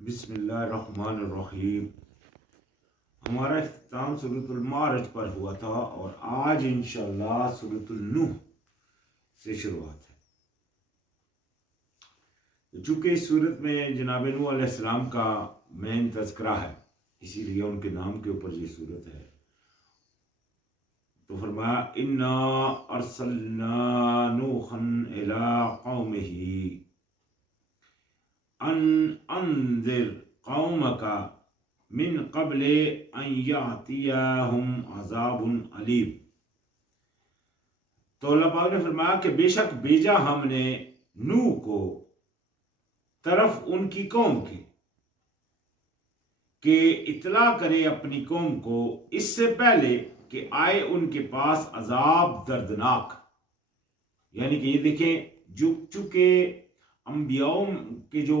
بسم اللہ الرحمن الرحیم۔ ہمارا اختتام سورۃ المعارج پر ہوا تھا اور آج انشاءاللہ سورۃ النوح سے شروعات ہے۔ چونکہ اس صورت میں جناب نوح علیہ السلام کا مین تذکرہ ہے، اسی لیے ان کے نام کے اوپر یہ صورت ہے۔ تو فرمایا انا ارسلنا نوحا الی قومہ ان انذر قومک من قبل ان یاتیہم عذاب علیم۔ تو اللہ پاک نے فرمایا کہ بے شک بھیجا ہم نے نوح کو طرف ان کی قوم کے کہ اطلاع کرے اپنی قوم کو اس سے پہلے کہ آئے ان کے پاس عذاب دردناک۔ یعنی کہ یہ دیکھیں، چونکہ انبیاء کے جو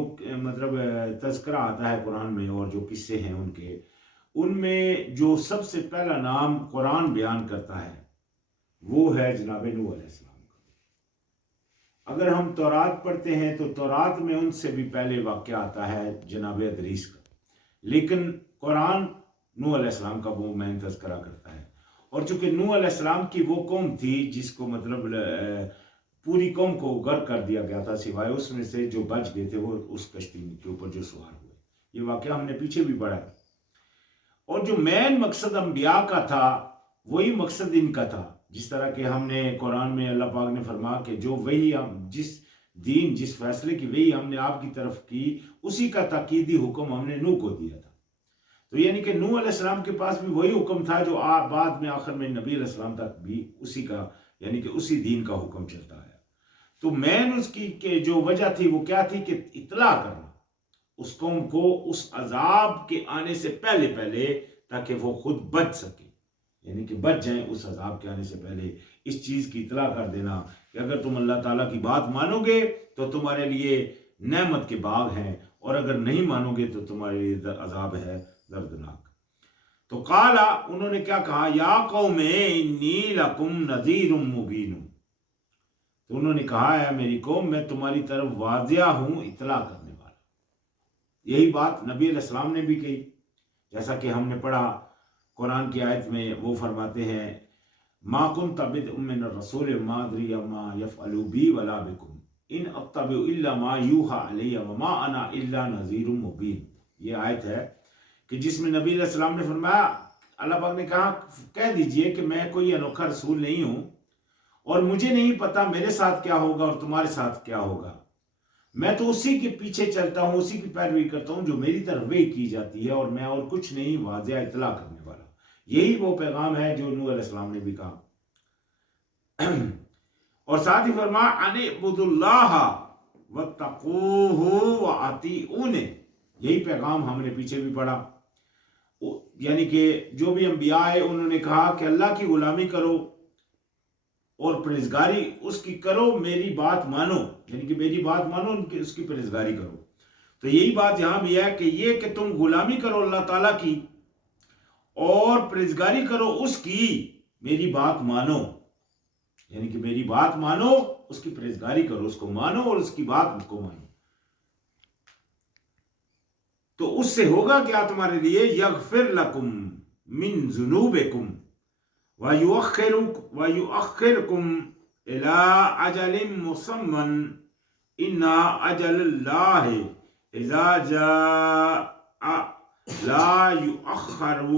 تذکرہ آتا ہے قرآن میں اور جو قصے ہیں ان میں جو سب سے پہلا نام قرآن بیان کرتا ہے وہ ہے جناب نوح علیہ السلام کا۔ اگر ہم تورات پڑھتے ہیں تو تورات میں ان سے بھی پہلے واقعہ آتا ہے جناب ادریس کا، لیکن قرآن نوح علیہ السلام کا وہ مین تذکرہ کرتا ہے۔ اور چونکہ نوح علیہ السلام کی وہ قوم تھی جس کو پوری قوم کو غرق کر دیا گیا تھا، سوائے اس میں سے جو بچ گئے تھے وہ اس کشتی کے اوپر جو سوار ہوئے۔ یہ واقعہ ہم نے پیچھے بھی پڑھا ہے۔ اور جو مین مقصد انبیاء کا تھا وہی مقصد ان کا تھا، جس طرح کہ ہم نے قرآن میں اللہ پاک نے فرمایا کہ جو وہی جس فیصلے کی وہی ہم نے آپ کی طرف کی، اسی کا تاکیدی حکم ہم نے نوح کو دیا تھا۔ تو یعنی کہ نوح علیہ السلام کے پاس بھی وہی حکم تھا جو بعد میں آخر میں نبی علیہ السلام تک بھی اسی کا، یعنی کہ اسی دین کا حکم چلتا ہے۔ تو مین اس کی جو وجہ تھی وہ کیا تھی کہ اطلاع کرنا اس قوم کو اس عذاب کے آنے سے پہلے تاکہ وہ خود بچ سکے، یعنی کہ بچ جائیں اس عذاب کے آنے سے پہلے۔ اس چیز کی اطلاع کر دینا کہ اگر تم اللہ تعالیٰ کی بات مانو گے تو تمہارے لیے نعمت کے باغ ہیں، اور اگر نہیں مانو گے تو تمہارے لیے عذاب ہے دردناک۔ تو قالا، انہوں نے کیا کہا، یا قوم انی لکم نذیر مبین۔ تو انہوں نے کہا ہے میری قوم میں تمہاری طرف واضح ہوں، اطلاع کرنے والا۔ یہی بات نبی علیہ السلام نے بھی کہی، جیسا کہ ہم نے پڑھا قرآن کی آیت میں، وہ فرماتے ہیں ما کنت بدعا من الرسول ما ادری ما یفعل بی ولا بکم ان اتبع الا ما یوحی الی وما انا الا نذیر مبین۔ یہ آیت ہے کہ جس میں نبی علیہ السلام نے فرمایا، اللہ پاک نے کہا کہہ دیجئے کہ میں کوئی انوکھا رسول نہیں ہوں اور مجھے نہیں پتا میرے ساتھ کیا ہوگا اور تمہارے ساتھ کیا ہوگا، میں تو اسی کے پیچھے چلتا ہوں، اسی کی پیروی کرتا ہوں جو میری طرف وحی کی جاتی ہے، اور میں اور کچھ نہیں، واضح اطلاع کرنے والا۔ یہی وہ پیغام ہے جو نوح علیہ السلام نے بھی کہا۔ اور ساتھ ہی فرمایا ان اعبدوا اللہ واتقوہ واطیعون۔ یہی پیغام ہم نے پیچھے بھی پڑھا، یعنی کہ جو بھی انبیاء ہیں انہوں نے کہا کہ اللہ کی غلامی کرو اور پرہیزگاری اس کی کرو، میری بات مانو، یعنی کہ میری بات مانو، اس کی پرہیزگاری کرو۔ تو یہی بات یہاں بھی ہے کہ یہ کہ تم غلامی کرو اللہ تعالیٰ کی اور پرہیزگاری کرو اس کی، میری بات مانو، یعنی کہ میری بات مانو، اس کی پرہیزگاری کرو، اس کو مانو اور اس کی بات کو مانو۔ تو اس سے ہوگا کیا تمہارے لیے، یغفر لکم من ذنوبکم وَيُؤَخِّرْكُمْ إِلَىٰ أَجَلٍ مُّسَمًّى إِنَّ أَجَلَ اللَّهِ إِذَا جَاءَ لَا يُؤَخَّرُ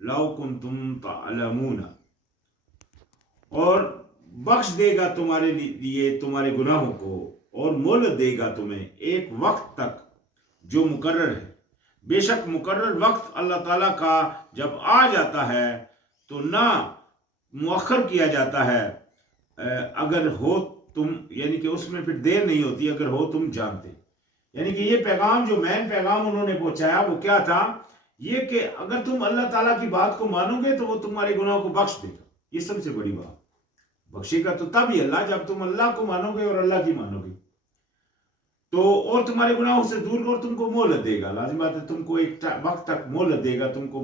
لَوْ كُنْتُمْ تَعْلَمُونَ۔ اور بخش دے گا تمہارے لیے تمہارے گناہوں کو اور مہلت دے گا تمہیں ایک وقت تک جو مقرر ہے۔ بے شک مقرر وقت اللہ تعالیٰ کا جب آ جاتا ہے تو نہ مؤخر کیا جاتا ہے، اگر ہو تم، یعنی کہ اس میں پھر دیر نہیں ہوتی اگر ہو تم جانتے۔ یعنی کہ یہ پیغام جو مین پیغام انہوں نے پہنچایا وہ کیا تھا، یہ کہ اگر تم اللہ تعالیٰ کی بات کو مانو گے تو وہ تمہارے گناہوں کو بخش دے گا۔ یہ سب سے بڑی بات، بخشے گا تو تب ہی اللہ، جب تم اللہ کو مانو گے اور اللہ کی مانو گے تو، اور تمہارے گناہوں سے دور اور تم کو مہلت دے گا۔ لازم بات ہے، تم کو ایک وقت تک مہلت دے گا، تم کو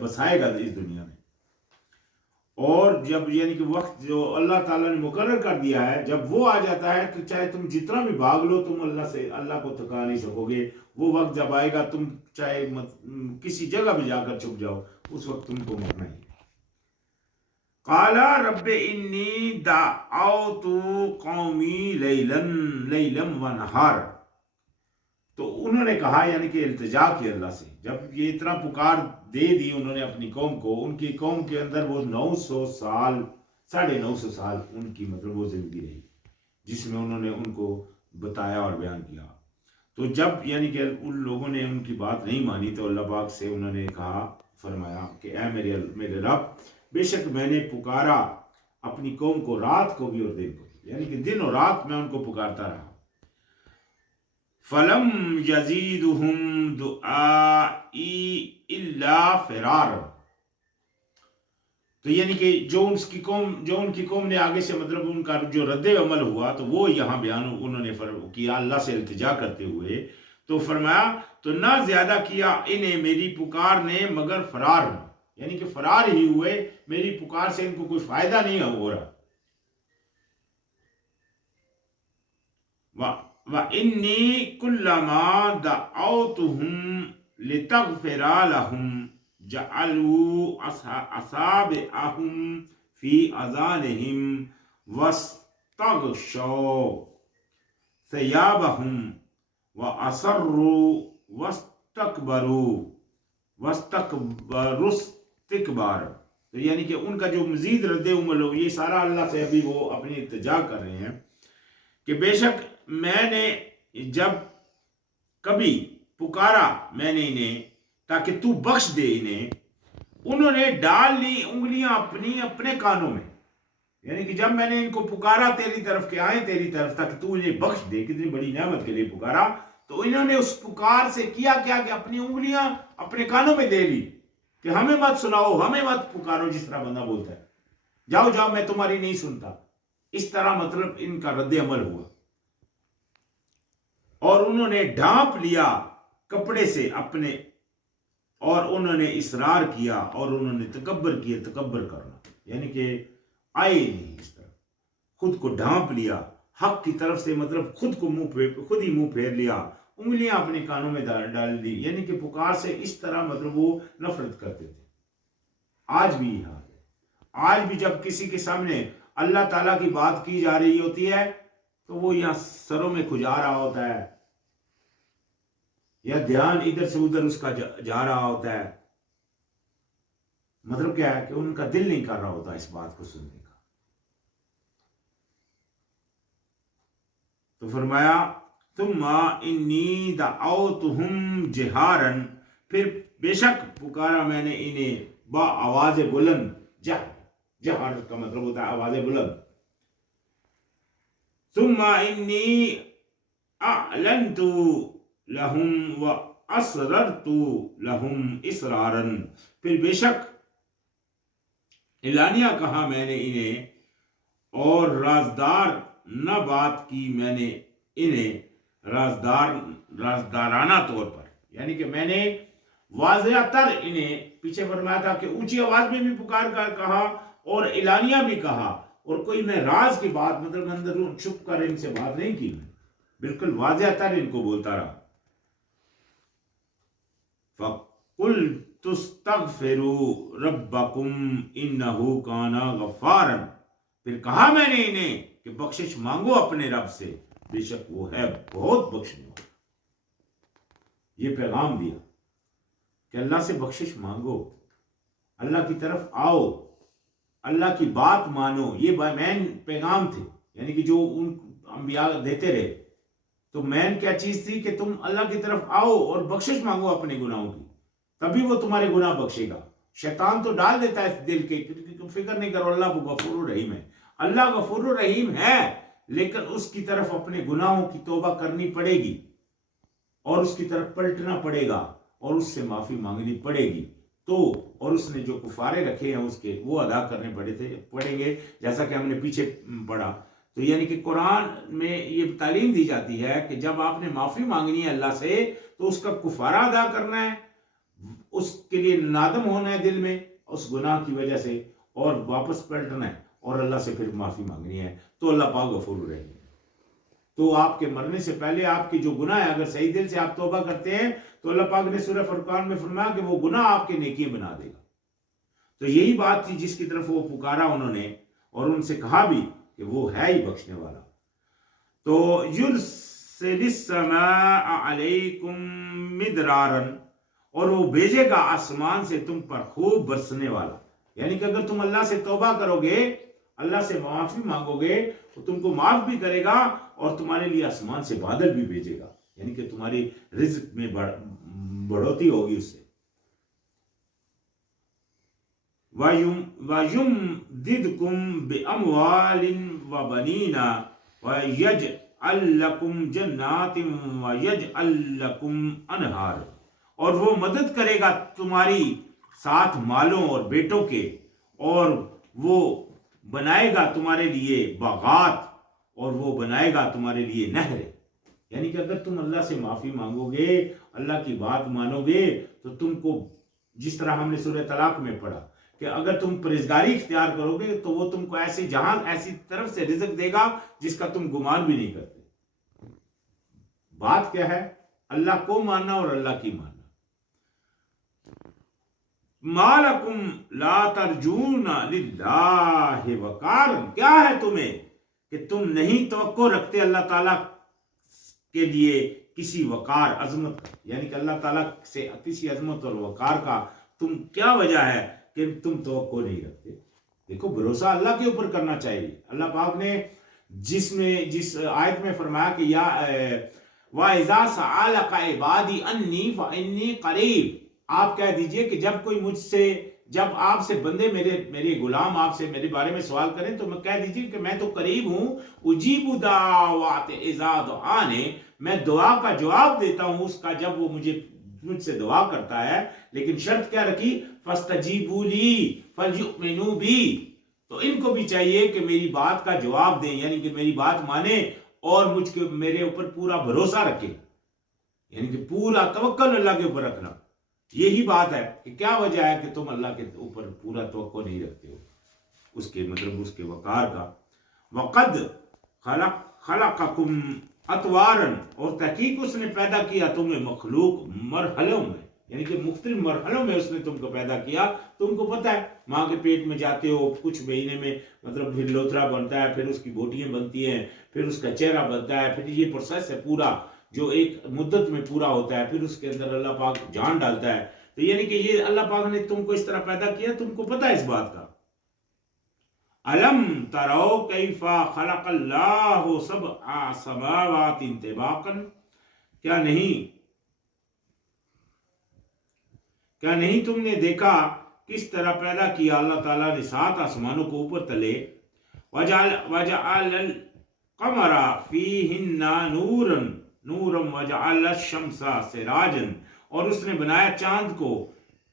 بسائے گا اس دنیا میں۔ اور جب یعنی کہ وقت جو اللہ تعالیٰ نے مقرر کر دیا ہے جب وہ آ جاتا ہے تو چاہے تم جتنا بھی بھاگ لو، تم اللہ کو تھکا نہیں سکو گے، وہ وقت جب آئے گا تم چاہے کسی جگہ بھی جا کر چھپ جاؤ، اس وقت تم کو مرنا ہی ہے۔ قالا رب انی دعوت قومی لیلا و نہارا، تو انہوں نے کہا، یعنی کہ التجا کی اللہ سے، جب یہ اتنا پکار دے دی انہوں نے اپنی قوم کو، ان کی قوم کے اندر وہ 900 سال 950 سال ان کی مطلب وہ زندگی رہی جس میں انہوں نے ان کو بتایا اور بیان کیا۔ تو جب یعنی کہ ان لوگوں نے ان کی بات نہیں مانی تو اللہ پاک سے انہوں نے کہا، فرمایا کہ اے میرے رب، بے شک میں نے پکارا اپنی قوم کو رات کو بھی اور دن کو بھی، یعنی کہ دن اور رات میں ان کو پکارتا رہا۔ فلم یزیدہم دعائی الا فرارا، تو یعنی کہ جو ان کی قوم نے آگے سے مطلب ان کا جو رد عمل ہوا تو وہ یہاں بیان انہوں نے کیا اللہ سے التجا کرتے ہوئے، تو فرمایا تو نہ زیادہ کیا انہیں میری پکار نے مگر فرار ہوا، یعنی کہ فرار ہی ہوئے، میری پکار سے ان کو کوئی فائدہ نہیں ہو رہا۔ وَإِنِّي كُلَّمَا دَعَوْتُهُمْ لِتَغْفِرَ لَهُمْ جَعَلُوا أَصَابِعَهُمْ فِي آذَانِهِمْ وَاسْتَغْشَوْا ثِيَابَهُمْ وَأَصَرُّوا وَاسْتَكْبَرُوا اسْتِكْبَارًا، تو یعنی کہ ان کا جو مزید رد عمل ہو، یہ سارا اللہ سے ابھی وہ اپنی التجا کر رہے ہیں کہ بے شک میں نے جب کبھی پکارا میں نے انہیں تاکہ تو بخش دے انہیں، انہوں نے ڈال لی انگلیاں اپنے کانوں میں، یعنی کہ جب میں نے ان کو پکارا تیری طرف کہ آئیں تیری طرف تاکہ تو انہیں بخش دے، کتنی بڑی نعمت کے لیے پکارا، تو انہوں نے اس پکار سے کیا کہ اپنی انگلیاں اپنے کانوں میں دے لی کہ ہمیں مت سناؤ، ہمیں مت پکارو، جس طرح بندہ بولتا ہے جاؤ میں تمہاری نہیں سنتا، اس طرح مطلب ان کا رد عمل ہوا۔ اور انہوں نے ڈھانپ لیا کپڑے سے اپنے، اور انہوں نے اصرار کیا اور انہوں نے تکبر کیا، تکبر کرنا یعنی کہ آئے نہیں، اس طرح خود کو ڈھانپ لیا حق کی طرف سے، مطلب خود ہی منہ پھیر لیا، انگلیاں اپنے کانوں میں ڈال دی، یعنی کہ پکار سے اس طرح مطلب وہ نفرت کرتے تھے۔ آج بھی یہ حال ہے، آج بھی جب کسی کے سامنے اللہ تعالیٰ کی بات کی جا رہی ہوتی ہے تو وہ یہاں سروں میں کھجا رہا ہوتا ہے، یا دھیان ادھر سے ادھر اس کا جا رہا ہوتا ہے، مطلب کیا ہے کہ ان کا دل نہیں کر رہا ہوتا اس بات کو سننے کا۔ تو فرمایا ثم انی دعوتہم جہارا، پھر بے شک پکارا میں نے انہیں با آواز بلند، جہر کا مطلب ہوتا ہے آواز بلند، ثم انی اعلنت لہم و اسررت لہم اسرارا، پھر بے شک اعلانیہ کہا میں نے انہیں اور رازدار نہ بات کی میں نے انہیں رازدارانہ طور پر، یعنی کہ میں نے واضح تر انہیں، پیچھے فرمایا تھا کہ اونچی آواز میں بھی پکار کر کہا اور اعلانیہ بھی کہا، اور کوئی میں راز کی بات مطلب اندر چھپ کر ان سے بات نہیں کی، میں بالکل واضح تر ان کو بولتا رہا۔ فَقُلْتُ اسْتَغْفِرُوا رَبَّكُمْ إِنَّهُ كَانَ غَفَّارًا، پھر کہا میں نے انہیں کہ بخشش مانگو اپنے رب سے، بے شک وہ ہے بہت بخشنے والا۔ یہ پیغام دیا کہ اللہ سے بخشش مانگو، اللہ کی طرف آؤ، اللہ کی بات مانو، یہ مین پیغام تھے، یعنی کہ جو ان انبیاء دیتے رہے۔ تو مین کیا چیز تھی کہ تم اللہ کی طرف آؤ اور بخشش مانگو اپنے گناہوں کی، تبھی وہ تمہارے گناہ بخشے گا۔ شیطان تو ڈال دیتا ہے دل کے، تم فکر نہیں کرو اللہ غفور الرحیم ہے، اللہ غفور الرحیم ہے، لیکن اس کی طرف اپنے گناہوں کی توبہ کرنی پڑے گی اور اس کی طرف پلٹنا پڑے گا اور اس سے معافی مانگنی پڑے گی، تو اور اس نے جو کفارے رکھے ہیں اس کے وہ ادا کرنے پڑیں گے، جیسا کہ ہم نے پیچھے پڑھا۔ تو یعنی کہ قرآن میں یہ تعلیم دی جاتی ہے کہ جب آپ نے معافی مانگنی ہے اللہ سے تو اس کا کفارہ ادا کرنا ہے، اس کے لیے نادم ہونا ہے دل میں اس گناہ کی وجہ سے، اور واپس پلٹنا ہے اور اللہ سے پھر معافی مانگنی ہے، تو اللہ پاک غفور رہے گا۔ تو آپ کے مرنے سے پہلے آپ کے جو گناہ ہے، اگر صحیح دل سے آپ توبہ کرتے ہیں تو اللہ پاک نے سورہ فرقان میں فرمایا کہ وہ گناہ آپ کے نیکی بنا دے گا۔ تو یہی بات تھی جس کی طرف وہ پکارا انہوں نے، اور ان سے کہا بھی کہ وہ ہے ہی بخشنے والا۔ تو یرسل السماء علیکم مدرارا، اور وہ بھیجے گا آسمان سے تم پر خوب برسنے والا، یعنی کہ اگر تم اللہ سے توبہ کرو گے، اللہ سے معافی مانگو گے تو تم کو معاف بھی کرے گا، اور تمہارے لیے آسمان سے بادل بھی بھیجے گا، یعنی کہ تمہاری رزق میں بڑھوتی ہوگی اس سے۔ وَيُمْدِدْكُمْ بِأَمْوَالٍ وَبَنِينَ وَيَجْعَلْ لَكُمْ جَنَّاتٍ وَيَجْعَلْ لَكُمْ أَنْهَارٍ، اور وہ مدد کرے گا تمہاری ساتھ مالوں اور بیٹوں کے، اور وہ بنائے گا تمہارے لیے باغات، اور وہ بنائے گا تمہارے لیے نہریں۔ یعنی کہ اگر تم اللہ سے معافی مانگو گے، اللہ کی بات مانو گے، تو تم کو جس طرح ہم نے سورہ طلاق میں پڑھا کہ اگر تم پرہیزگاری اختیار کرو گے تو وہ تم کو ایسے جہاں ایسی طرف سے رزق دے گا جس کا تم گمان بھی نہیں کرتے۔ بات کیا ہے؟ اللہ کو ماننا اور اللہ کی ماننا۔ ما لکم لا ترجون للہ وقارا، کیا ہے تمہیں کہ تم نہیں توقع رکھتے اللہ تعالیٰ کے لیے کسی وقار، عظمت، یعنی کہ اللہ تعالیٰ سے کسی عظمت اور وقار کا تم کیا وجہ ہے کہ تم توقع نہیں رکھتے؟ دیکھو، بھروسہ اللہ کے اوپر کرنا چاہیے۔ اللہ پاک نے جس آیت میں فرمایا کہ یا وَإِذَا سَأَلَكَ عِبَادِي أَنِّي فَإِنِّي قَرِيبٌ، آپ کہہ دیجئے کہ جب آپ سے بندے میرے غلام آپ سے میرے بارے میں سوال کریں تو میں کہہ دیجئے کہ میں تو قریب ہوں، اجیب دعوات اذا دعان، میں دعا کا جواب دیتا ہوں اس کا جب وہ مجھ سے دعا کرتا ہے، لیکن شرط کیا رکھی؟ فاستجیبوا لی فلیؤمنوا بی، تو ان کو بھی چاہیے کہ میری بات کا جواب دیں، یعنی کہ میری بات مانیں اور میرے اوپر پورا بھروسہ رکھیں، یعنی کہ پورا توکل اللہ کے اوپر رکھنا۔ یہی بات ہے کہ کیا وجہ ہے کہ تم اللہ کے اوپر پورا توقع نہیں رکھتے ہو، اس کے وقار کا۔ وَقَدْ خَلَقَكُمْ أَطْوَارًا، اور تحقیق اس نے پیدا کیا تمہیں مخلوق مرحلوں میں، یعنی کہ مختلف مرحلوں میں اس نے تم کو پیدا کیا۔ تم کو پتہ ہے ماں کے پیٹ میں جاتے ہو، کچھ مہینے میں پھر لوتھرا بنتا ہے، پھر اس کی بوٹیاں بنتی ہیں، پھر اس کا چہرہ بنتا ہے، پھر یہ پروسیس ہے پورا جو ایک مدت میں پورا ہوتا ہے، پھر اس کے اندر اللہ پاک جان ڈالتا ہے۔ تو یعنی کہ یہ اللہ پاک نے تم کو اس طرح پیدا کیا، تم کو پتہ ہے اس بات کا۔ الم ترو کیف خلق اللہ سبع سماوات طباقا، کیا نہیں تم نے دیکھا کس طرح پیدا کیا اللہ تعالیٰ نے 7 آسمانوں کو اوپر تلے۔ وجعل القمر فیہن نورا وجعل الشمس سراجا، اور اس نے بنایا چاند کو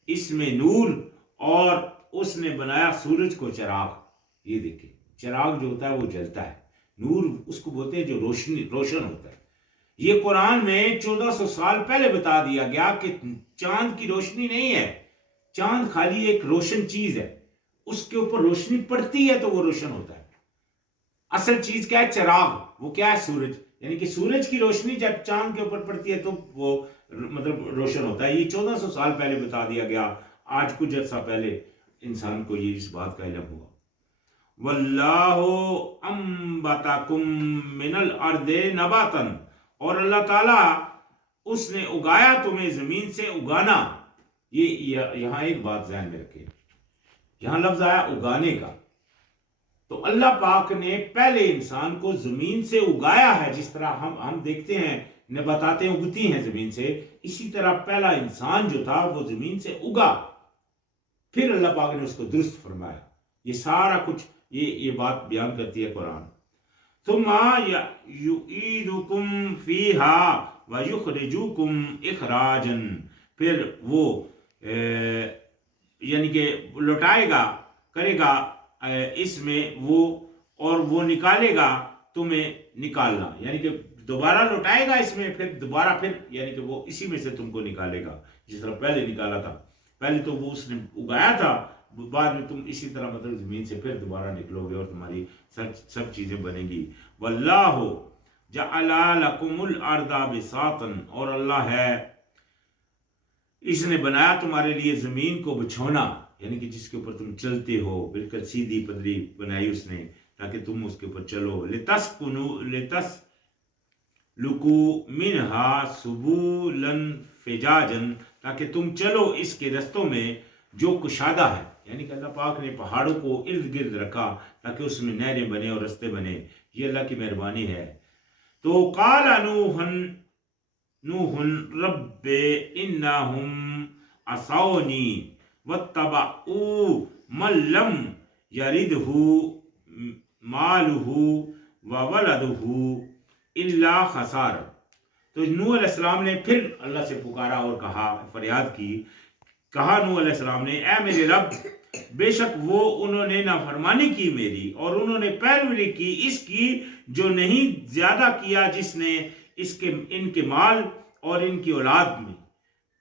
اس میں نور، اور اس نے بنایا سورج کو چراغ۔ یہ دیکھیں، چراغ جو ہوتا ہے وہ جلتا ہے، نور اس کو بولتے ہیں جو روشن ہوتا ہے۔ یہ قرآن میں 1400 سال پہلے بتا دیا گیا کہ چاند کی روشنی نہیں ہے، چاند خالی ایک روشن چیز ہے، اس کے اوپر روشنی پڑتی ہے تو وہ روشن ہوتا ہے۔ اصل چیز کیا ہے؟ چراغ۔ وہ کیا ہے؟ سورج، یعنی کہ سورج کی روشنی جب چاند کے اوپر پڑتی ہے تو وہ روشن ہوتا ہے۔ یہ 1400 سال پہلے بتا دیا گیا، آج کچھ عرصہ پہلے انسان کو یہ اس بات کا علم ہوا۔ واللہ انبتکم من الارض نباتا، اور اللہ تعالیٰ اس نے اگایا تمہیں زمین سے اگانا۔ یہ یہاں ایک بات ذہن میں رکھیں، یہاں لفظ آیا اگانے کا، تو اللہ پاک نے پہلے انسان کو زمین سے اگایا ہے۔ جس طرح ہم دیکھتے ہیں نباتاتیں اگتی ہیں زمین سے، اسی طرح پہلا انسان جو تھا وہ زمین سے اگا، پھر اللہ پاک نے اس کو درست فرمایا۔ یہ سارا کچھ یہ بات بیان کرتی ہے قرآن۔ ثم یعیدکم فیہا ویخرجوکم اخراجا، پھر وہ یعنی کہ لوٹائے گا، کرے گا اس میں وہ، اور وہ نکالے گا تمہیں نکالنا، یعنی کہ دوبارہ لوٹائے گا اس میں، پھر دوبارہ یعنی کہ وہ اسی میں سے تم کو نکالے گا جس طرح پہلے نکالا تھا۔ پہلے تو وہ اس نے اگایا تھا، بعد میں تم اسی طرح زمین سے پھر دوبارہ نکلو گے اور تمہاری سب چیزیں بنیں گی۔ واللہ جعل لکم الارض بساطا، اور اللہ ہے اس نے بنایا تمہارے لیے زمین کو بچھونا، یعنی کہ جس کے اوپر تم چلتے ہو، بالکل سیدھی پدری بنائی اس نے تاکہ تم اس کے اوپر چلو، لکو منہا سبولا فجاجا، تاکہ تم چلو اس کے رستوں میں جو کشادہ ہے، یعنی کہ اللہ پاک نے پہاڑوں کو ارد گرد رکھا تاکہ اس میں نہریں بنے اور رستے بنے، یہ اللہ کی مہربانی ہے۔ تو قال نوح رب انہم عصونی واتبعوا من لم یردہ مالہ وولدہ الا خسار۔ تو نوح علیہ السلام نے پھر اللہ سے پکارا اور کہا، فریاد کی، کہا نوح علیہ السلام نے، اے میرے رب، بے شک وہ انہوں نے نافرمانی کی میری، اور انہوں نے پیروی کی اس کی جو نہیں زیادہ کیا جس نے ان کے مال اور ان کی اولاد میں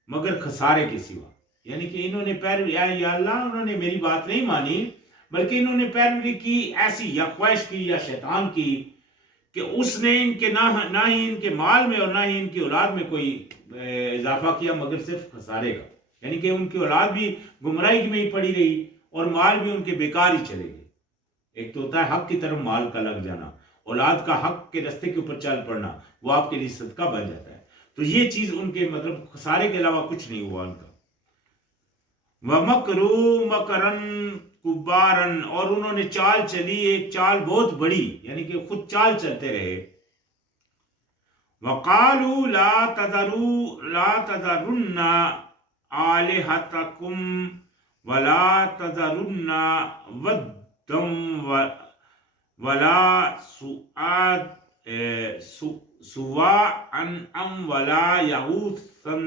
مگر خسارے کے سوا، یعنی کہ انہوں نے پیروی، یا اللہ انہوں نے میری بات نہیں مانی بلکہ انہوں نے پیروی کی ایسی یا خواہش کی یا شیطان کی کہ اس نے ان کے نہ ہی ان کے مال میں اور نہ ہی ان کی اولاد میں کوئی اضافہ کیا مگر صرف خسارے کا، یعنی کہ ان کی اولاد بھی گمراہی میں ہی پڑی رہی اور مال بھی ان کے بیکار ہی چلے گئے۔ ایک تو ہوتا ہے حق کی طرف مال کا لگ جانا، اولاد کا حق کے رستے کے اوپر چل پڑنا، وہ آپ کے لیے صدقہ بن جاتا ہے، تو یہ چیز ان کے مطلب خسارے کے علاوہ کچھ نہیں ہوا ان کا۔ وَمَكْرُوا مَكْرًا كُبَّارًا، اور انہوں نے چال چلی ایک چال بہت بڑی، یعنی کہ خود چال چلتے رہے۔ وَقَالُوا لَا تَذَرُنَّ آلِهَتَكُمْ وَلَا تَذَرُنَّ وَدًّا وَلَا سُوَاعًا وَلَا يَغُوثًا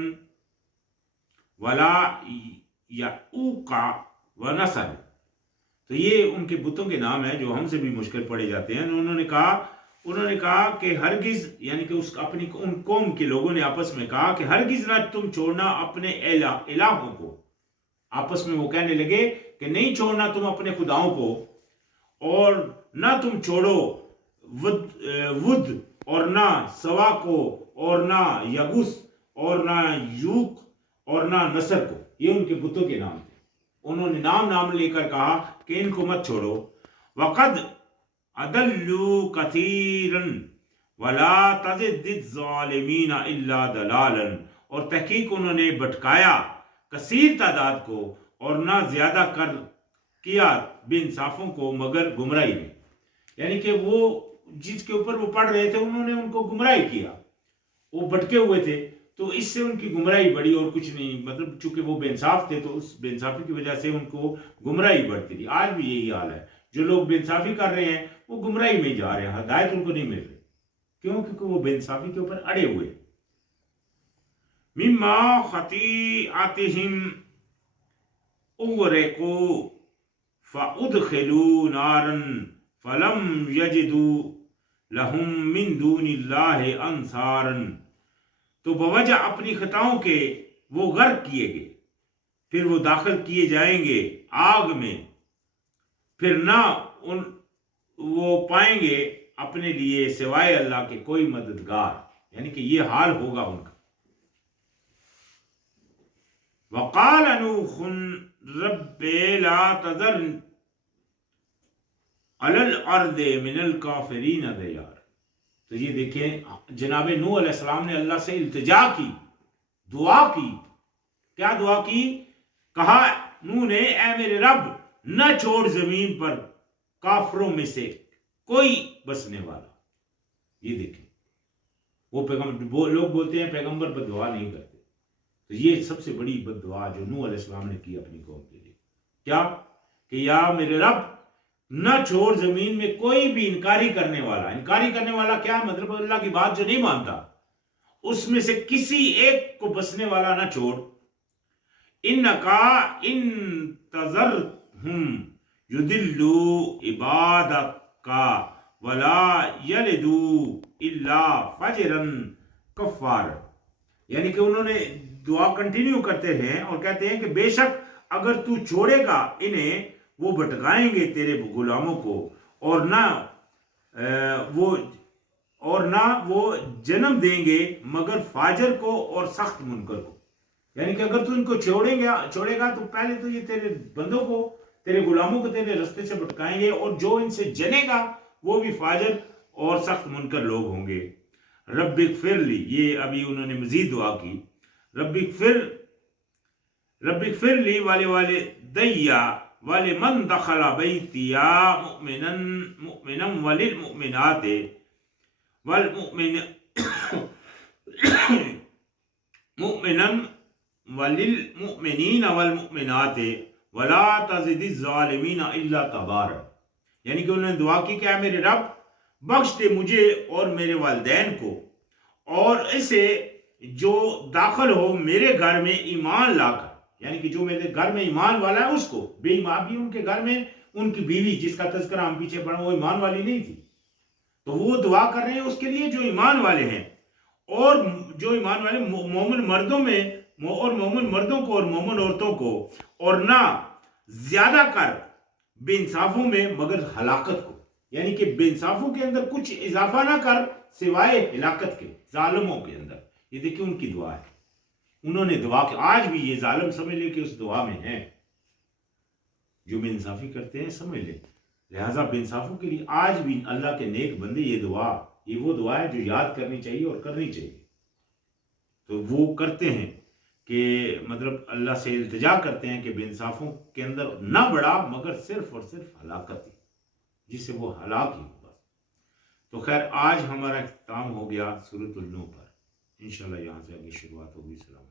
وَلَا یعوق ونسر۔ تو یہ ان کے بتوں کے نام ہیں جو ہم سے بھی مشکل پڑے جاتے ہیں۔ انہوں نے کہا کہ ہرگز، یعنی کہ ان قوم کے لوگوں نے آپس میں کہا کہ ہرگز نہ تم چھوڑنا اپنے الہوں کو، آپس میں وہ کہنے لگے کہ نہیں چھوڑنا تم اپنے خداؤں کو، اور نہ تم چھوڑو ود اور نہ سوا کو، اور نہ یغوث اور نہ یوق اور نہ نصر کو، یہ ان کے بتوں کے نام تھے۔ انہوں نے نام لے کر کہا کہ ان کو مت چھوڑو۔ وَقَدْ أَضَلُّوا كَثِيرًا وَلَا تَزِدِ الظَّالِمِينَ إِلَّا ضَلَالًا، اور تحقیق انہوں نے بھٹکایا کثیر تعداد کو اور نہ زیادہ کیا بے انصافوں کو مگر گمراہی میں، یعنی کہ وہ جس کے اوپر وہ پڑھ رہے تھے انہوں نے ان کو گمراہی کیا، وہ بھٹکے ہوئے تھے، تو اس سے ان کی گمراہی بڑھی اور کچھ نہیں، مطلب چونکہ وہ بے انصاف تھے تو اس بے انصافی کی وجہ سے ان کو گمراہی بڑھتی تھی۔ آج بھی یہی حال ہے، جو لوگ بے انصافی کر رہے ہیں وہ گمراہی میں جا رہے ہیں، ہدایت ان کو نہیں مل رہی، کیوں؟ کیونکہ وہ بے انصافی کے اوپر اڑے ہوئے۔ مما خطیئاتہم اغرقوا فادخلوا نارا فلم یجدوا لہم من دون اللہ انصارا، تو بوجہ اپنی خطاؤں کے وہ غرق کیے گئے، پھر وہ داخل کیے جائیں گے آگ میں، پھر نہ وہ پائیں گے اپنے لیے سوائے اللہ کے کوئی مددگار، یعنی کہ یہ حال ہوگا ان کا۔ وَقَالَ نُوحٌ رَبِّ لَا تَذَرْ عَلَى الْأَرْضِ مِنَ الْكَافِرِينَ دَيَّارًا۔ تو یہ دیکھیں جناب نوح علیہ السلام نے اللہ سے التجا کی، دعا کی۔ کیا دعا کی؟ کہا نوح نے، اے میرے رب، نہ چھوڑ زمین پر کافروں میں سے کوئی بسنے والا۔ یہ دیکھیں وہ پیغمبر، لوگ بولتے ہیں پیغمبر بد دعا نہیں کرتے، تو یہ سب سے بڑی بد دعا جو نوح علیہ السلام نے کی اپنی قوم کے لیے، کیا کہ یا میرے رب نہ چھوڑ زمین میں کوئی بھی انکاری کرنے والا۔ انکاری کرنے والا کیا مطلب؟ اللہ کی بات جو نہیں مانتا، اس میں سے کسی ایک کو بسنے والا نہ چھوڑ۔ انکا ان تذرہم یضلوا عبادک ولا یلدوا الا فجرا کفارا، یعنی کہ انہوں نے دعا کنٹینیو کرتے ہیں اور کہتے ہیں کہ بے شک اگر تو چھوڑے گا انہیں، وہ بھٹکائیں گے تیرے غلاموں کو، اور نہ وہ اور نہ وہ جنم دیں گے مگر فاجر کو اور سخت منکر کو. یعنی کہ اگر تو ان کو چھوڑے گا تو پہلے تو یہ تیرے بندوں کو، تیرے غلاموں کو تیرے رستے سے بھٹکائیں گے، اور جو ان سے جنے گا وہ بھی فاجر اور سخت منکر لوگ ہوں گے. رب اغفر لی، یہ ابھی انہوں نے مزید دعا کی. رب اغفر لی والدیا ولمن دخل بیتیا مؤمنا وللمؤمنات وللمؤمنین والمؤمنات ولا تزد الظالمین الا تبارا. یعنی کہ انہوں نے دعا کی کہ اے میرے رب بخش دے مجھے اور میرے والدین کو، اور اسے جو داخل ہو میرے گھر میں ایمان لا کر، یعنی کہ جو میرے گھر میں ایمان والا ہے اس کو. بے ایمان بھی ان کے گھر میں ان کی بیوی جس کا تذکرہ ہم پیچھے پڑھا وہ ایمان والی نہیں تھی، تو وہ دعا کر رہے ہیں اس کے لیے جو ایمان والے ہیں، اور جو ایمان والے مومن مردوں میں اور مومن مردوں کو اور مومن عورتوں کو، اور نہ زیادہ کر بے انصافوں میں مگر ہلاکت کو. یعنی کہ بے انصافوں کے اندر کچھ اضافہ نہ کر سوائے ہلاکت کے، ظالموں کے اندر. یہ دیکھیں ان کی دعا ہے، انہوں نے دعا کی. آج بھی یہ ظالم سمجھ لے کہ اس دعا میں ہیں، جو بے انصافی کرتے ہیں سمجھ لے. لہٰذا بے انصافوں کے لیے آج بھی اللہ کے نیک بندے یہ وہ دعا ہے جو یاد کرنی چاہیے اور کرنی چاہیے. تو وہ کرتے ہیں کہ مطلب اللہ سے التجا کرتے ہیں کہ بے انصافوں کے اندر نہ بڑھا مگر صرف اور صرف ہلاکت ہی، جس سے وہ ہلاک ہی ہوگا. تو خیر آج ہمارا اختتام ہو گیا سورۃ النور پر. انشاءاللہ یہاں سے آگے شروعات ہوگی. سلام.